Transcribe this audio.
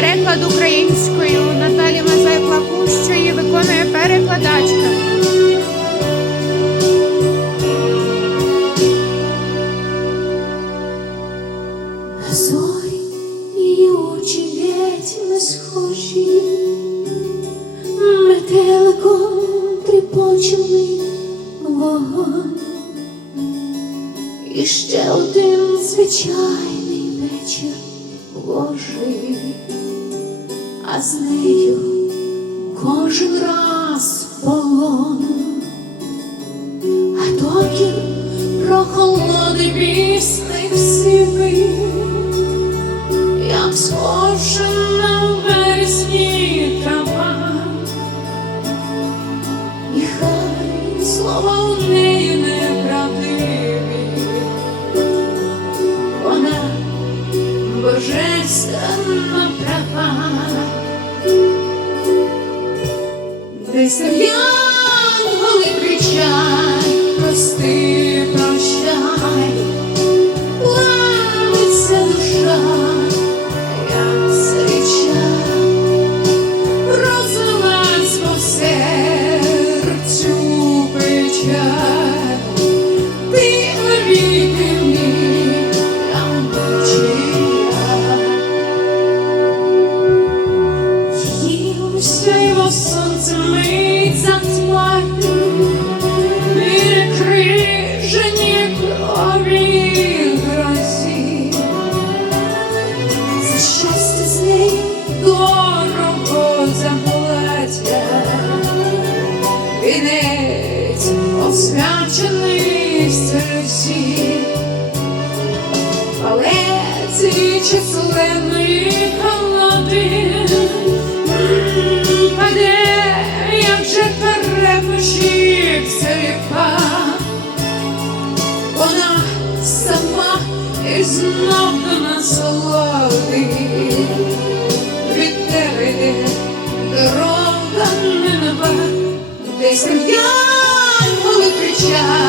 переклад українською Наталі Мазай Плакуща і виконує перекладачка. Зорі її очі не схожі, метеликом тріпочений вогонь. І ще один звичайний вечір Божий, а з нею кожен раз полон. А доки прохолоди пісних сивий, як схожа на вересні трава, і хай слова у неї неправдиві, вона божественна права. Десь янголи кричать, Почали серці, але ці холоди паде, як перепущився ріка, вона сама і знов від тебе йде дорога не десь я. deixar.